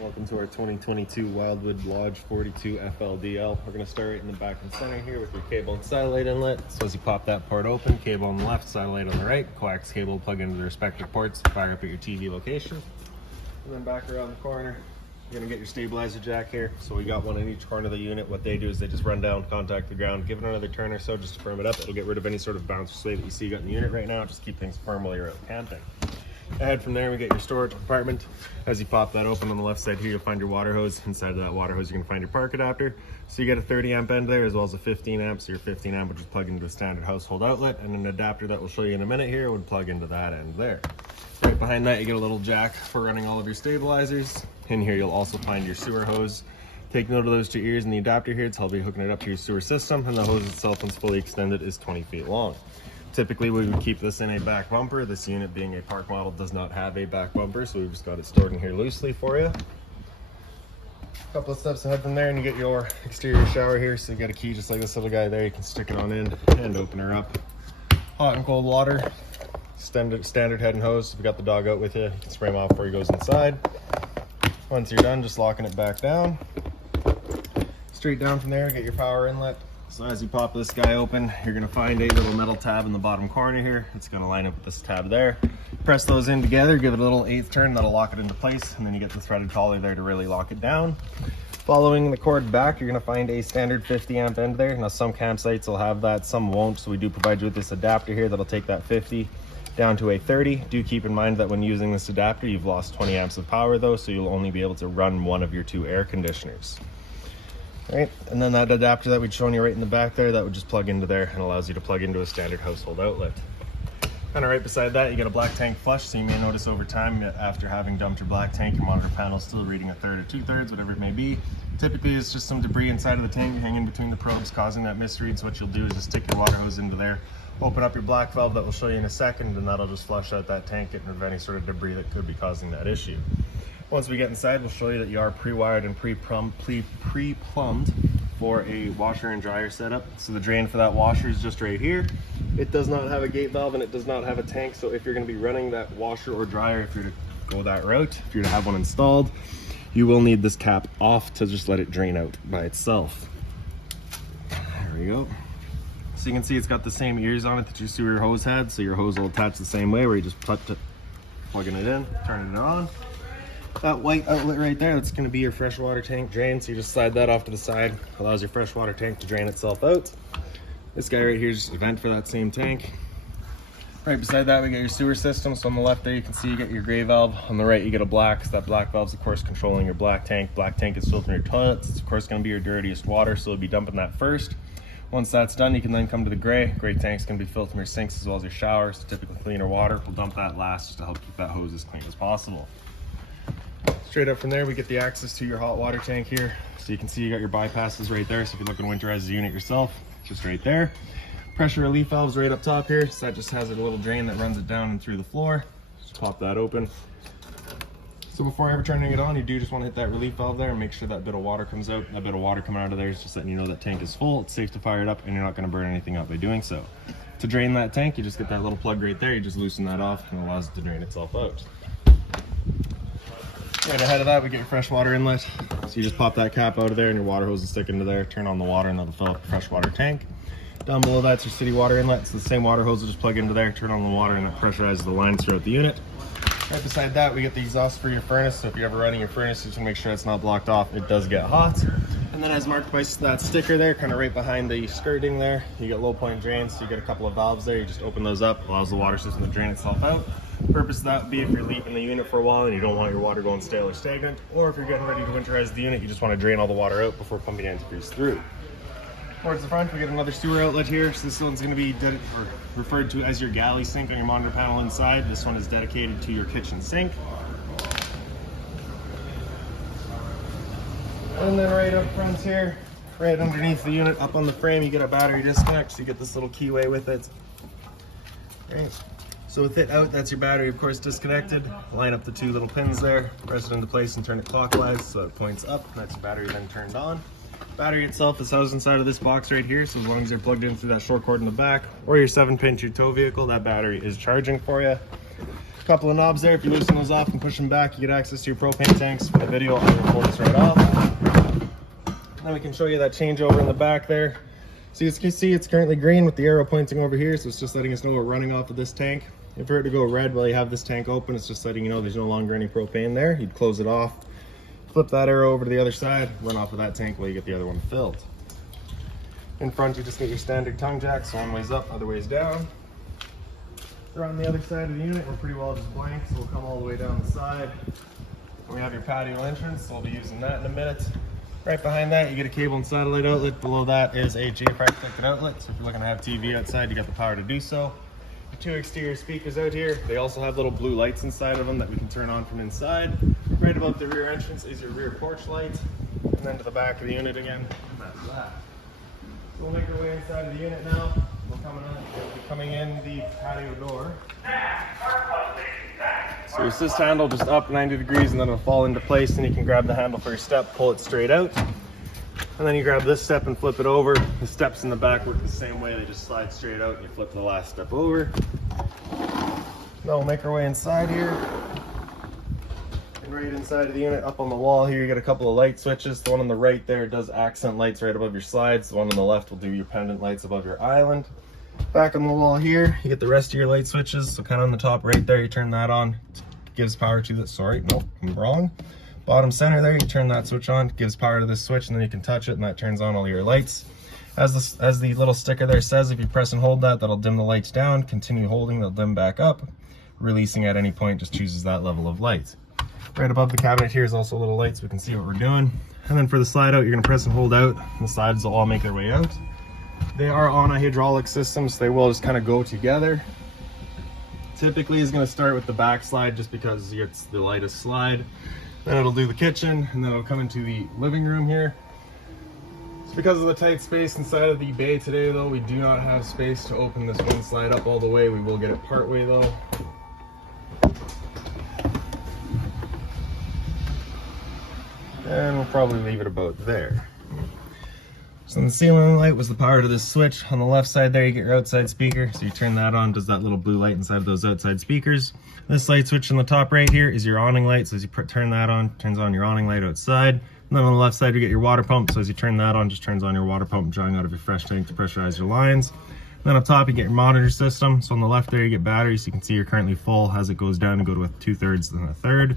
Welcome to our 2022 Wildwood Lodge 42 FLDL. We're going to start right in the back and center here with your cable and satellite inlet. So as you pop that port open, cable on the left, satellite on the right, coax cable plug into the respective ports, fire up at your TV location. And then back around the corner, you're going to get your stabilizer jack here. So we got one in each corner of the unit. What they do is they just run down, contact the ground, give it another turn or so just to firm it up. It'll get rid of any sort of bounce or sway that you see you got in the unit right now. Just keep things firm while you're out camping. Ahead from there, we get your storage compartment. As you pop that open on the left side here, you'll find your water hose. Inside of that water hose, you're gonna find your park adapter. So you get a 30 amp end there, as well as a 15 amp. So your 15 amp would just plug into the standard household outlet, and an adapter that we'll show you in a minute here would plug into that end there. Right behind that, you get a little jack for running all of your stabilizers. In here, you'll also find your sewer hose. Take note of those two ears in the adapter here. It's helping hooking it up to your sewer system, and the hose itself, once fully extended, is 20 feet long. Typically, we would keep this in a back bumper. This unit, being a park model, does not have a back bumper, so we've just got it stored in here loosely for you. A couple of steps ahead from there, and you get your exterior shower here. So you got a key just like this little guy there. You can stick it on in and open her up. Hot and cold water, standard head and hose. If you got the dog out with you, you can spray him off before he goes inside. Once you're done, just locking it back down. Straight down from there, get your power inlet. So as you pop this guy open, you're gonna find a little metal tab in the bottom corner here. It's gonna line up with this tab there. Press those in together, give it a little 1/8 turn, that'll lock it into place, and then you get the threaded collar there to really lock it down. Following the cord back, you're gonna find a standard 50 amp end there. Now some campsites will have that, some won't, so we do provide you with this adapter here that'll take that 50 down to a 30. Do keep in mind that when using this adapter, you've lost 20 amps of power though, so you'll only be able to run one of your 2 air conditioners. Right, and then that adapter that we'd shown you right in the back there, that would just plug into there and allows you to plug into a standard household outlet. Kind of right beside that, you get a black tank flush. So you may notice over time, after having dumped your black tank, your monitor panel is still reading 1/3 or 2/3, whatever it may be. Typically, it's just some debris inside of the tank hanging between the probes causing that misread. So what you'll do is just stick your water hose into there, open up your black valve that we'll show you in a second, and that'll just flush out that tank, getting rid of any sort of debris that could be causing that issue. Once we get inside, we'll show you that you are pre-wired and pre-plumbed for a washer and dryer setup. So the drain for that washer is just right here. It does not have a gate valve and it does not have a tank. So if you're going to be running that washer or dryer, if you're to go that route, if you're to have one installed, you will need this cap off to just let it drain out by itself. There we go. So you can see it's got the same ears on it that your sewer hose had. So your hose will attach the same way, where you just plugging it in, turning it on. That white outlet right there, that's going to be your freshwater tank drain. So you just slide that off to the side, allows your freshwater tank to drain itself out. This guy right here is just a vent for that same tank. Right beside that, we get your sewer system. So on the left there, you can see you get your gray valve. On the right, you get a black. So that black valve is, of course, controlling your black tank. Black tank is filtering your toilets. It's, of course, going to be your dirtiest water, so you'll be dumping that first. Once that's done, you can then come to the gray. Gray tank's going to be filtering your sinks as well as your showers. So typically cleaner water. We'll dump that last just to help keep that hose as clean as possible. Straight up from there, we get the access to your hot water tank here. So you can see you got your bypasses right there. So if you're looking to winterize the unit yourself, just right there. Pressure relief valves right up top here. So that just has a little drain that runs it down and through the floor. Just pop that open. So before ever turning it on, you do just want to hit that relief valve there and make sure that bit of water comes out. That bit of water coming out of there is just letting you know that tank is full. It's safe to fire it up and you're not going to burn anything up by doing so. To drain that tank, you just get that little plug right there. You just loosen that off and it allows it to drain itself out. Right ahead of that, we get your fresh water inlet. So you just pop that cap out of there and your water hose will stick into there. Turn on the water and that'll fill up the fresh water tank. Down below that's your city water inlet. So the same water hose will just plug into there, turn on the water, and it pressurizes the lines throughout the unit. Right beside that, we get the exhaust for your furnace. So if you're ever running your furnace, you just make sure it's not blocked off. It does get hot. And then as marked by that sticker there, kind of right behind the skirting there, you get low point drains. So you get a couple of valves there. You just open those up, allows the water system to drain itself out. Purpose of that would be if you're leaving the unit for a while and you don't want your water going stale or stagnant, or if you're getting ready to winterize the unit, you just want to drain all the water out before pumping antifreeze through. Towards the front, we get another sewer outlet here. So this one's going to be referred to as your galley sink on your monitor panel inside. This one is dedicated to your kitchen sink. And then right up front here, right underneath the unit, up on the frame, you get a battery disconnect. So you get this little keyway with it. Right. So with it out, that's your battery, of course, disconnected. Line up the 2 little pins there, press it into place and turn it clockwise so it points up. That's your battery then turned on. Battery itself is housed inside of this box right here, so as long as you're plugged in through that short cord in the back or your 7-pin to your tow vehicle, that battery is charging for you. A couple of knobs there. If you loosen those off and push them back, you get access to your propane tanks. For the video, I'll pull this right off. Then we can show you that changeover in the back there. So as you can see, it's currently green with the arrow pointing over here, so it's just letting us know we're running off of this tank. If it were to go red while you have this tank open, it's just letting you know there's no longer any propane there. You'd close it off, flip that arrow over to the other side, run off of that tank while you get the other one filled. In front, you just get your standard tongue jacks, so one way's up, other way's down. They're on the other side of the unit. We're pretty well just blank, so we'll come all the way down the side. We have your patio entrance, so we'll be using that in a minute. Right behind that, you get a cable and satellite outlet. Below that is a J-Fire connected outlet. So if you're looking to have TV outside, you got the power to do so. The 2 exterior speakers out here. They also have little blue lights inside of them that we can turn on from inside. Right above the rear entrance is your rear porch light. And then to the back of the unit again, and that's that. So we'll make our way inside of the unit now. We'll be coming in the patio door. So your assist handle just up 90 degrees and then it'll fall into place, and you can grab the handle for your step, pull it straight out. And then you grab this step and flip it over. The steps in the back work the same way, they just slide straight out and you flip the last step over. Now we'll make our way inside here. And right inside of the unit, up on the wall here, you get a couple of light switches. The one on the right there does accent lights right above your slides. The one on the left will do your pendant lights above your island. Back on the wall here, you get the rest of your light switches. So kind of on the top right there, you turn that on. Gives power to the, sorry, nope, I'm wrong. Bottom center there, you turn that switch on, gives power to this switch, and then you can touch it and that turns on all your lights. As the little sticker there says, if you press and hold that, that'll dim the lights down. Continue holding, they'll dim back up. Releasing at any point just chooses that level of light. Right above the cabinet here is also a little light so we can see what we're doing. And then for the slide out, you're gonna press and hold out, and the slides will all make their way out. They are on a hydraulic system, so they will just kind of go together. Typically is going to start with the back slide just because it's the lightest slide. Then it'll do the kitchen, and then it'll come into the living room here. So because of the tight space inside of the bay today though, we do not have space to open this one slide up all the way. We will get it part way though. And we'll probably leave it about there. So the ceiling light was the power to this switch. On the left side there, you get your outside speaker. So you turn that on, does that little blue light inside of those outside speakers. This light switch on the top right here is your awning light. So as you turn that on, turns on your awning light outside. And then on the left side, you get your water pump. So as you turn that on, just turns on your water pump, drawing out of your fresh tank to pressurize your lines. And then up top, you get your monitor system. So on the left there, you get batteries. So you can see you're currently full. As it goes down, you go to a 2/3 and a 1/3.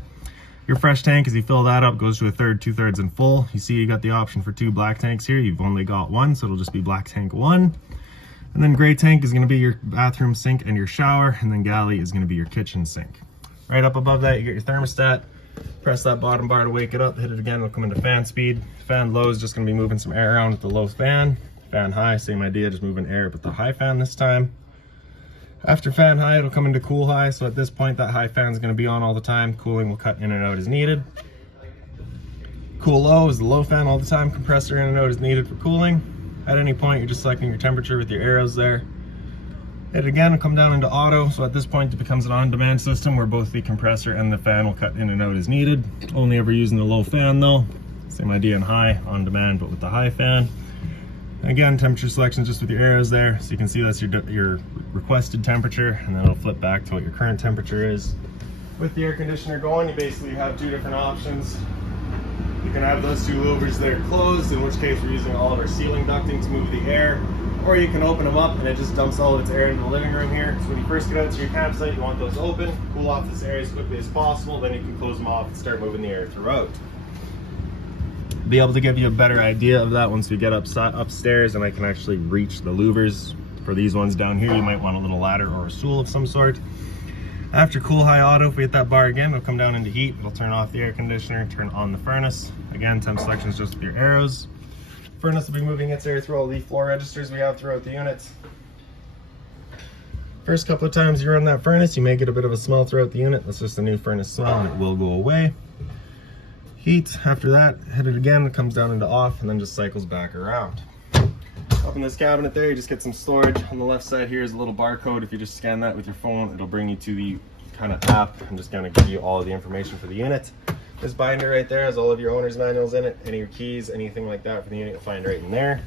Your fresh tank, as you fill that up, goes to a 1/3, 2/3, and full. You see you got the option for 2 black tanks here. You've only got 1, so it'll just be black tank 1. And then gray tank is gonna be your bathroom sink and your shower, and then galley is gonna be your kitchen sink. Right up above that, you get your thermostat. Press that bottom bar to wake it up, hit it again, it'll come into fan speed. Fan low is just gonna be moving some air around with the low fan. Fan high, same idea, just moving air, but the high fan this time. After fan high, it'll come into cool high. So at this point, that high fan is going to be on all the time. Cooling will cut in and out as needed. Cool low is the low fan all the time. Compressor in and out is needed for cooling. At any point, you're just selecting your temperature with your arrows there. Hit it again, it'll come down into auto. So at this point, it becomes an on-demand system where both the compressor and the fan will cut in and out as needed. Only ever using the low fan though. Same idea in high, on demand, but with the high fan. Again, temperature selection is just with your arrows there. So you can see that's your requested temperature, and then it'll flip back to what your current temperature is. With the air conditioner going, you basically have 2 different options. You can have those 2 louvers there closed, in which case we're using all of our ceiling ducting to move the air, or you can open them up and it just dumps all of its air into the living room here. So when you first get out to your campsite, you want those open, cool off this area as quickly as possible, then you can close them off and start moving the air throughout. Be able to give you a better idea of that once we get upstairs and I can actually reach the louvers. For these ones down here, you might want a little ladder or a stool of some sort. After cool high auto, if we hit that bar again, it'll come down into heat. It'll turn off the air conditioner, turn on the furnace. Again, temp selection is just with your arrows. Furnace will be moving its air through all the floor registers we have throughout the unit. First couple of times you run that furnace, you may get a bit of a smell throughout the unit. That's just a new furnace smell and it will go away. Heat, after that, hit it again, it comes down into off and then just cycles back around. Up in this cabinet there, you just get some storage. On the left side here is a little barcode. If you just scan that with your phone, it'll bring you to the kind of app and just kind of give you all of the information for the unit. This binder right there has all of your owner's manuals in it, any of your keys, anything like that for the unit, you'll find right in there.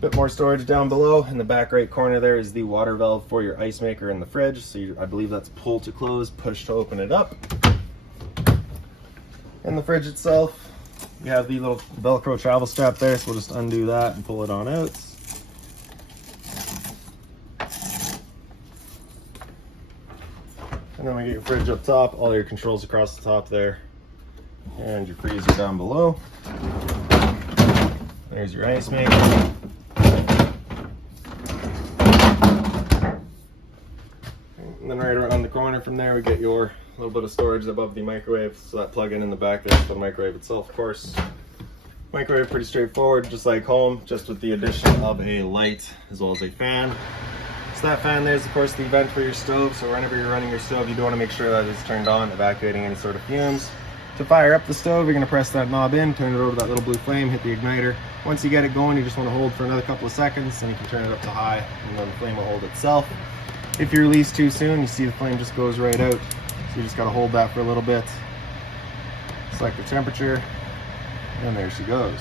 Bit more storage down below. In the back right corner there is the water valve for your ice maker in the fridge. So I believe that's pull to close, push to open it up. In the fridge itself, you have the little Velcro travel strap there, so we'll just undo that and pull it on out. And then we get your fridge up top, all your controls across the top there, and your freezer down below. There's your ice maker. And then right around the corner from there, we get your little bit of storage above the microwave. So that plug-in in the back there for the microwave itself, of course. Microwave pretty straightforward, just like home, just with the addition of a light as well as a fan. So that fan there is, of course, the vent for your stove. So whenever you're running your stove, you do want to make sure that it's turned on, evacuating any sort of fumes. To fire up the stove, you're going to press that knob in, turn it over to that little blue flame, hit the igniter. Once you get it going, you just want to hold for another couple of seconds, and you can turn it up to high, and then the flame will hold itself. If you release too soon, you see the flame just goes right out. So you just got to hold that for a little bit. Select the temperature, and there she goes.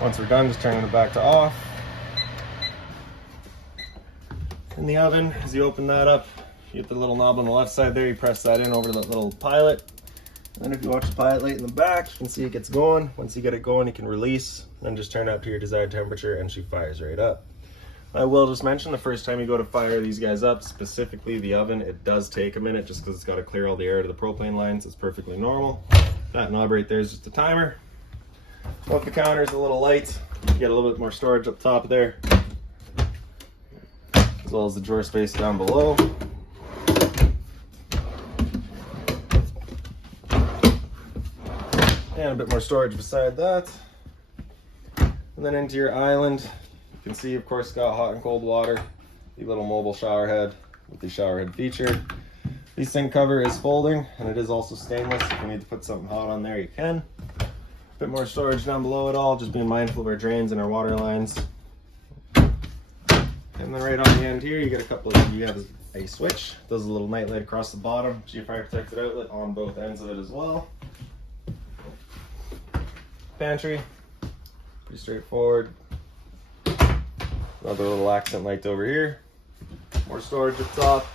Once we're done, just turning it back to off. In the oven, as you open that up, you get the little knob on the left side there, you press that in over that little pilot. And then if you watch the pilot light in the back, you can see it gets going. Once you get it going, you can release, and just turn it up to your desired temperature, and she fires right up. I will just mention, the first time you go to fire these guys up, specifically the oven, it does take a minute just because it's got to clear all the air to the propane lines. It's perfectly normal. That knob right there is just a timer. Both the counters a little light. You get a little bit more storage up top there, as well as the drawer space down below. And a bit more storage beside that. And then into your island, you can see, of course, it's got hot and cold water, the little mobile shower head with the shower head feature. The sink cover is folding, and it is also stainless. If you need to put something hot on there, you can. A bit more storage down below it all, just being mindful of our drains and our water lines. And then right on the end here, you get you have a switch. Does a little night light across the bottom, so your fire protected outlet on both ends of it as well. Pantry, pretty straightforward. Another little accent light over here. More storage up top.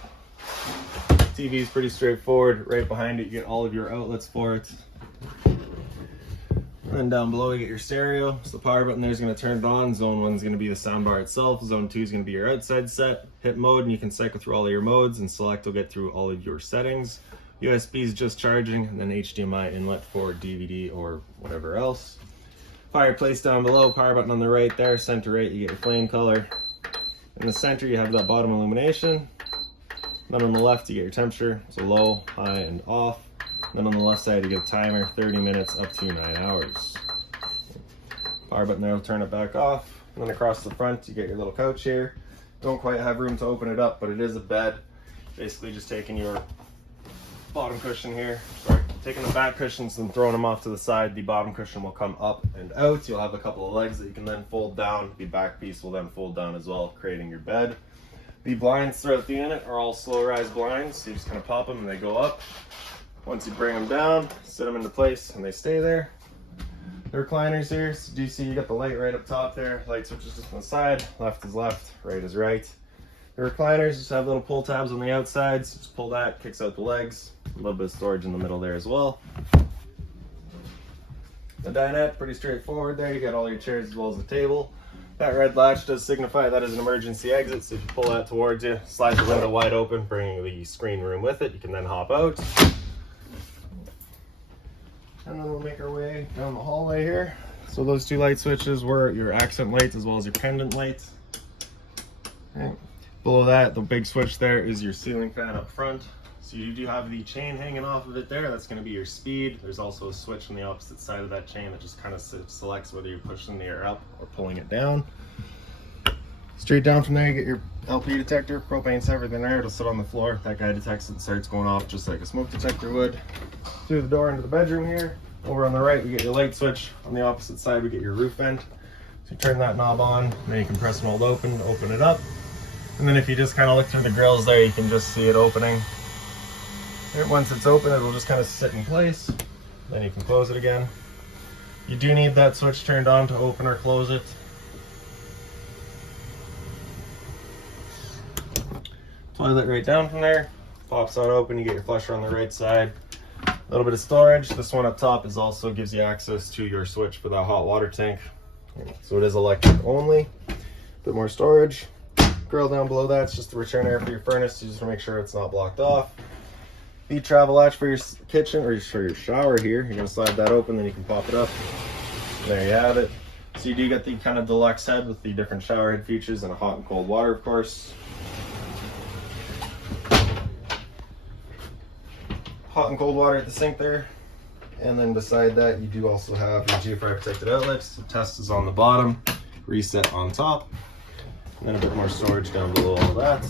TV is pretty straightforward. Right behind it, you get all of your outlets for it. And then down below, you get your stereo. So the power button there is going to turn it on. Zone 1 is going to be the soundbar itself. Zone 2 is going to be your outside set. Hit mode, and you can cycle through all of your modes, and select will get through all of your settings. USB is just charging, and then HDMI inlet for DVD or whatever else. Fireplace down below, power button on the right there, center right, you get your flame color. In the center, you have that bottom illumination. Then on the left, you get your temperature, so low, high, and off. Then on the left side, you get a timer, 30 minutes up to 9 hours. Power button there will turn it back off. And then across the front, you get your little couch here. Don't quite have room to open it up, but it is a bed. Basically just taking your bottom cushion here, taking the back cushions and throwing them off to the side. The bottom cushion will come up and out. You'll have a couple of legs that you can then fold down. The back piece will then fold down as well, creating your bed. The blinds throughout the unit are all slow rise blinds, so you just kind of pop them and they go up. Once you bring them down, sit them into place and they stay there. The recliners here, so do you see you got the light right up top there, light switches just on the side, left is left, right is right. The recliners just have little pull tabs on the outside, so just pull that, kicks out the legs. A little bit of storage in the middle there as well. The dinette, pretty straightforward there. You got all your chairs as well as the table. That red latch does signify that is an emergency exit, so if you pull that towards you, slide the window wide open, bringing the screen room with it. You can then hop out. And then we'll make our way down the hallway here. So those two light switches were your accent lights as well as your pendant lights. Okay. Below that, the big switch there is your ceiling fan up front. So you do have the chain hanging off of it there. That's going to be your speed. There's also a switch on the opposite side of that chain that just kind of selects whether you're pushing the air up or pulling it down. Straight down from there, you get your LP detector. Propane's everything there. It'll sit on the floor. That guy detects it and starts going off just like a smoke detector would. Through the door into the bedroom here. Over on the right, we get your light switch. On the opposite side, we get your roof vent. So you turn that knob on, then you can press and hold open to open it up. And then if you just kind of look through the grills there, you can just see it opening. Once it's open, it will just kind of sit in place. Then you can close it again. You do need that switch turned on to open or close it. Toilet right down from there. Pops on open, you get your flusher on the right side. A little bit of storage. This one up top is also gives you access to your switch for that hot water tank. So it is electric only. Bit more storage. Grill down below that, it's just the return air for your furnace. You just want to make sure it's not blocked off. Feed travel latch for your kitchen or for your shower here. You're going to slide that open, then you can pop it up. There you have it. So you do get the kind of deluxe head with the different shower head features and a hot and cold water, of course. Hot and cold water at the sink there. And then beside that, you do also have your GFI protected outlets. The test is on the bottom, reset on top. And then a bit more storage down below all that.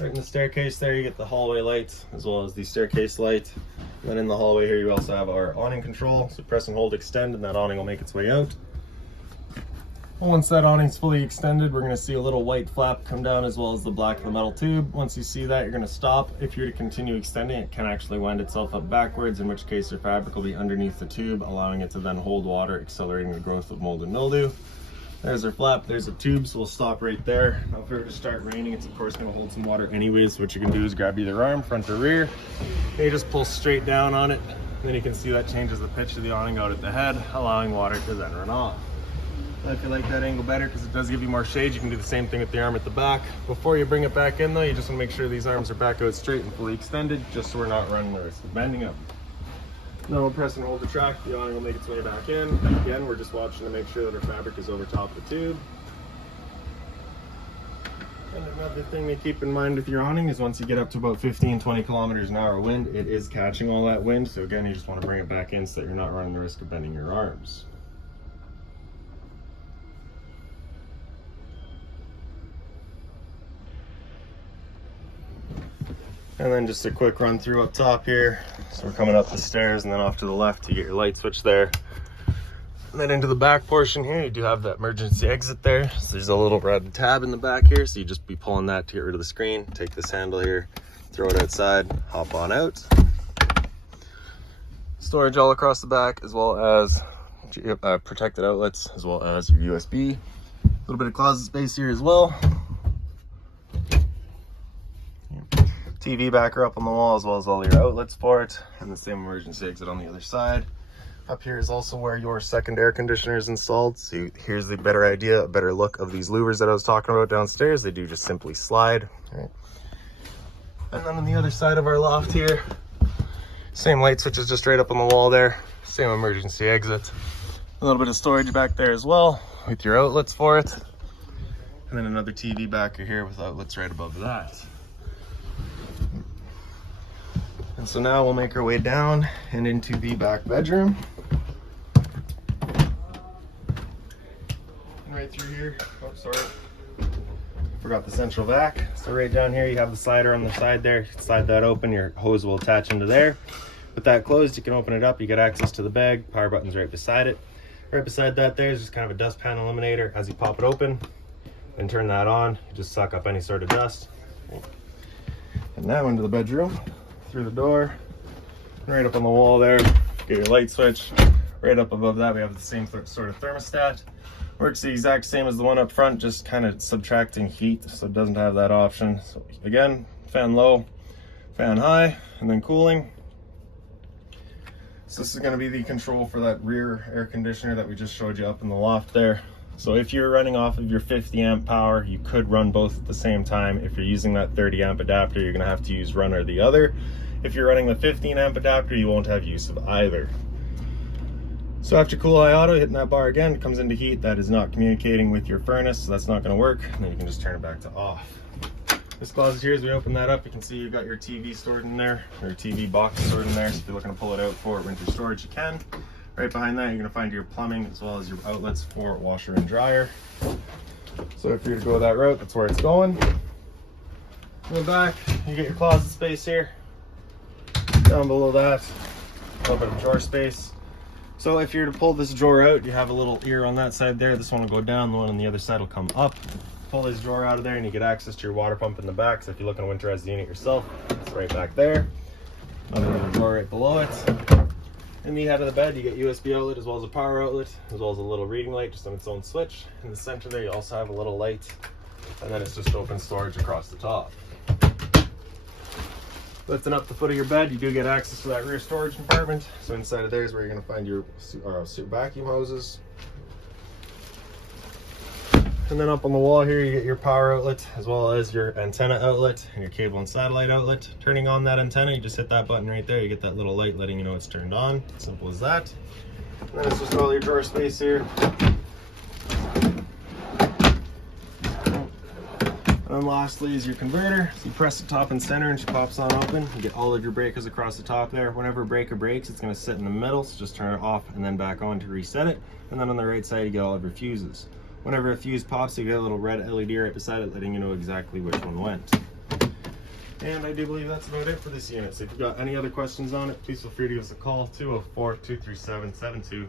Right in the staircase there, you get the hallway light as well as the staircase light. And then in the hallway here, you also have our awning control. So press and hold extend, and that awning will make its way out. Once that awning's fully extended, we're going to see a little white flap come down as well as the black of the metal tube. Once you see that, you're going to stop. If you're to continue extending, it can actually wind itself up backwards, in which case your fabric will be underneath the tube, allowing it to then hold water, accelerating the growth of mold and mildew. There's our flap, there's the tube, so we'll stop right there. Now if it were to start raining, it's of course going to hold some water anyways. So what you can do is grab either arm, front or rear, and you just pull straight down on it. Then you can see that changes the pitch of the awning out at the head, allowing water to then run off. If you like that angle better, because it does give you more shade, you can do the same thing with the arm at the back. Before you bring it back in though, you just want to make sure these arms are back out straight and fully extended, just so we're not running the risk of bending up. Now we'll press and hold the track, the awning will make its way back in. Again, we're just watching to make sure that our fabric is over top of the tube. And another thing to keep in mind with your awning is once you get up to about 15-20 kilometers an hour wind, it is catching all that wind. So again, you just want to bring it back in so that you're not running the risk of bending your arms. And then just a quick run through up top here. So we're coming up the stairs and then off to the left, you get your light switch there. And then into the back portion here, you do have that emergency exit there. So there's a little red tab in the back here. So you just be pulling that to get rid of the screen. Take this handle here, throw it outside, hop on out. Storage all across the back, as well as protected outlets, as well as your USB. A little bit of closet space here as well. TV backer up on the wall, as well as all your outlets for it, and the same emergency exit on the other side. Up here is also where your second air conditioner is installed. So here's the better idea, a better look of these louvers that I was talking about downstairs. They do just simply slide. Right. And then on the other side of our loft here, same light switch is just right up on the wall there. Same emergency exit. A little bit of storage back there as well with your outlets for it. And then another TV backer here with outlets right above that. And so now we'll make our way down and into the back bedroom. And right through here, oh sorry, forgot the central vac. So right down here you have the slider on the side there. You can slide that open, your hose will attach into there. With that closed, you can open it up, you get access to the bag, power button's right beside it. Right beside that there's just kind of a dust pan eliminator. As you pop it open and turn that on, you just suck up any sort of dust. And now into the bedroom. Through the door, right up on the wall there, get your light switch. Right up above that we have the same sort of thermostat. Works the exact same as the one up front, just kind of subtracting heat, so it doesn't have that option. So again, fan low, fan high, and then cooling. So this is going to be the control for that rear air conditioner that we just showed you up in the loft there. So if you're running off of your 50 amp power, you could run both at the same time. If you're using that 30 amp adapter, you're going to have to use one or the other. If you're running the 15 amp adapter, you won't have use of either. So after cool high auto, hitting that bar again, it comes into heat. That is not communicating with your furnace, so that's not going to work. And then you can just turn it back to off. This closet here, as we open that up, you can see you've got your TV stored in there, or your TV box stored in there. So if you're looking to pull it out for winter storage, you can. Right behind that, you're going to find your plumbing as well as your outlets for washer and dryer. So if you're to go that route, that's where it's going. Go back, you get your closet space here. Down below that, a little bit of drawer space. So if you're to pull this drawer out, you have a little ear on that side there. This one will go down, the one on the other side will come up. pull this drawer out of there and you get access to your water pump in the back. So if you're looking to winterize the unit yourself, it's right back there. Another little drawer right below it. In the head of the bed, you get USB outlet as well as a power outlet, as well as a little reading light just on its own switch. In the center there, you also have a little light, and then it's just open storage across the top. Lifting up the foot of your bed, you do get access to that rear storage compartment. So inside of there is where you're going to find your vacuum hoses. And then up on the wall here, you get your power outlet as well as your antenna outlet and your cable and satellite outlet. Turning on that antenna, you just hit that button right there. You get that little light letting you know it's turned on. Simple as that. And then it's just all your drawer space here. And then lastly is your converter. So you press the top and center and she pops on open. You get all of your breakers across the top there. Whenever a breaker breaks, it's going to sit in the middle. So just turn it off and then back on to reset it. And then on the right side, you get all of your fuses. Whenever a fuse pops, you get a little red LED right beside it, letting you know exactly which one went. And I do believe that's about it for this unit. So if you've got any other questions on it, please feel free to give us a call, 204-237-7272.